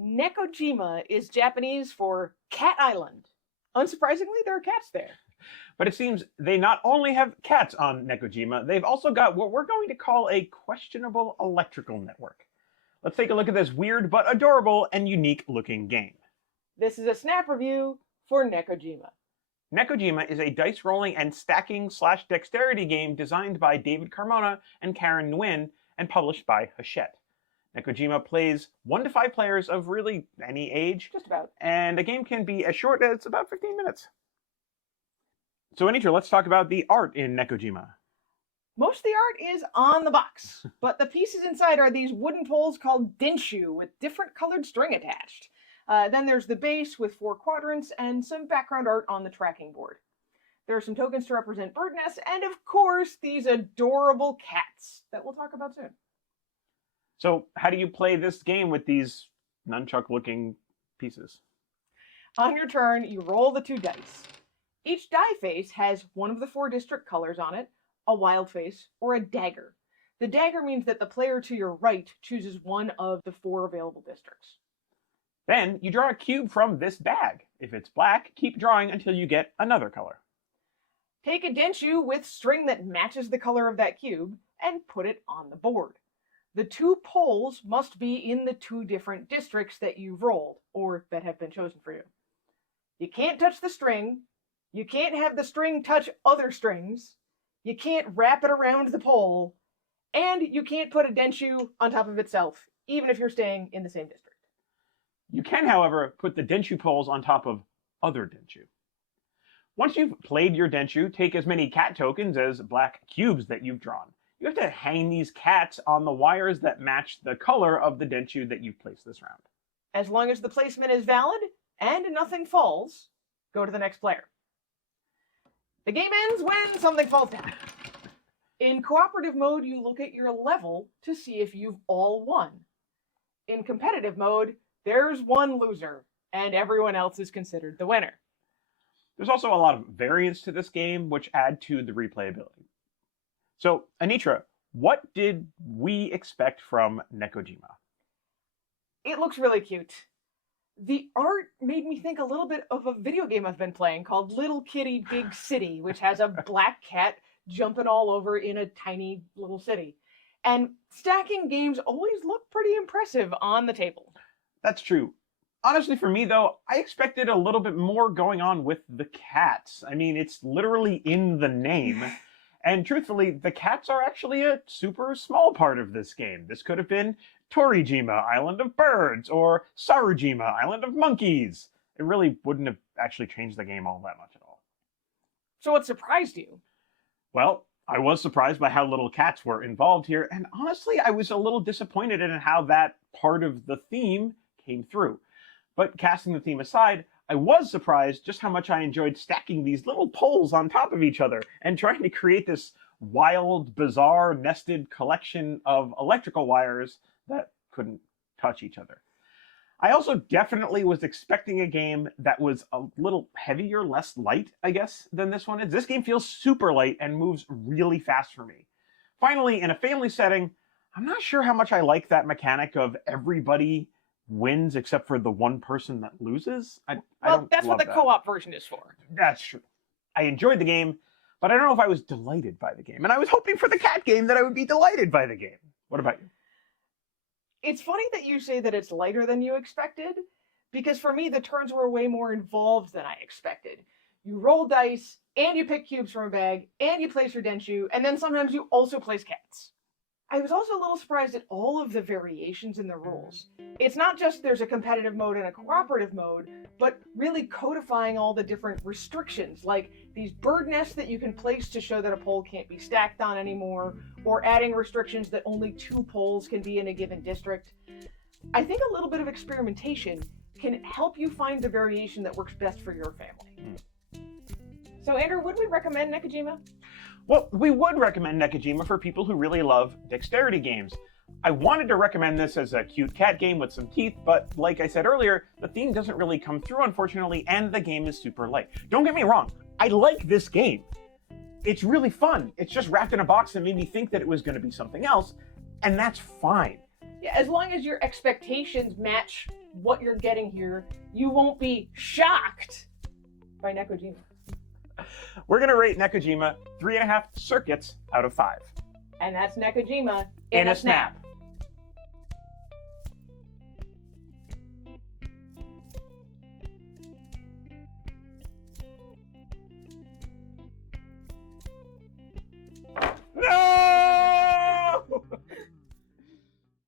Nekojima is Japanese for Cat Island. Unsurprisingly, there are cats there. But it seems they not only have cats on Nekojima, they've also got what we're going to call a questionable electrical network. Let's take a look at this weird but adorable and unique looking game. This is a snap review for Nekojima. Nekojima is a dice rolling and stacking / dexterity game designed by David Carmona and Karen Nguyen and published by Hachette. Nekojima plays 1 to 5 players of really any age. Just about. And the game can be as short as about 15 minutes. So Anitra, let's talk about the art in Nekojima. Most of the art is on the box, but the pieces inside are these wooden poles called denshu with different colored string attached. Then there's the base with 4 quadrants and some background art on the tracking board. There are some tokens to represent bird nests, and of course, these adorable cats that we'll talk about soon. So how do you play this game with these nunchuck-looking pieces? On your turn, you roll the 2 dice. Each die face has one of the 4 district colors on it, a wild face, or a dagger. The dagger means that the player to your right chooses one of the 4 available districts. Then you draw a cube from this bag. If it's black, keep drawing until you get another color. Take a denshu with string that matches the color of that cube and put it on the board. The 2 poles must be in the 2 different districts that you've rolled, or that have been chosen for you. You can't touch the string, you can't have the string touch other strings, you can't wrap it around the pole, and you can't put a denshu on top of itself, even if you're staying in the same district. You can, however, put the denshu poles on top of other denshu. Once you've played your denshu, take as many cat tokens as black cubes that you've drawn. You have to hang these cats on the wires that match the color of the denshu that you've placed this round. As long as the placement is valid and nothing falls, go to the next player. The game ends when something falls down. In cooperative mode, you look at your level to see if you've all won. In competitive mode, there's one loser, and everyone else is considered the winner. There's also a lot of variants to this game, which add to the replayability. So, Anitra, what did we expect from Nekojima? It looks really cute. The art made me think a little bit of a video game I've been playing called Little Kitty Big City, which has a black cat jumping all over in a tiny little city. And stacking games always look pretty impressive on the table. That's true. Honestly, for me, though, I expected a little bit more going on with the cats. I mean, it's literally in the name. And truthfully, the cats are actually a super small part of this game. This could have been Torijima, Island of Birds, or Sarujima, Island of Monkeys. It really wouldn't have actually changed the game all that much at all. So what surprised you? Well, I was surprised by how little cats were involved here, and honestly, I was a little disappointed in how that part of the theme came through. But casting the theme aside, I was surprised just how much I enjoyed stacking these little poles on top of each other and trying to create this wild, bizarre, nested collection of electrical wires that couldn't touch each other. I also definitely was expecting a game that was a little heavier, less light, I guess, than this one is. This game feels super light and moves really fast for me. Finally, in a family setting, I'm not sure how much I like that mechanic of everybody wins except for the one person that loses. I don't that's what love the that. co-op version is for. That's true. I enjoyed the game, but I don't know if I was delighted by the game. And I was hoping for the cat game that I would be delighted by the game. What about you? It's funny that you say that it's lighter than you expected, because for me, the turns were way more involved than I expected. You roll dice, and you pick cubes from a bag, and you place your denshu, and then sometimes you also place cats. I was also a little surprised at all of the variations in the rules. It's not just there's a competitive mode and a cooperative mode, but really codifying all the different restrictions, like these bird nests that you can place to show that a pole can't be stacked on anymore, or adding restrictions that only 2 poles can be in a given district. I think a little bit of experimentation can help you find the variation that works best for your family. So Andrew, would we recommend Nekojima? Well, we would recommend Nekojima for people who really love dexterity games. I wanted to recommend this as a cute cat game with some teeth, but like I said earlier, the theme doesn't really come through, unfortunately, and the game is super light. Don't get me wrong, I like this game. It's really fun. It's just wrapped in a box that made me think that it was going to be something else, and that's fine. Yeah, as long as your expectations match what you're getting here, you won't be shocked by Nekojima. We're going to rate Nekojima 3.5 circuits out of 5. And that's Nekojima In a snap.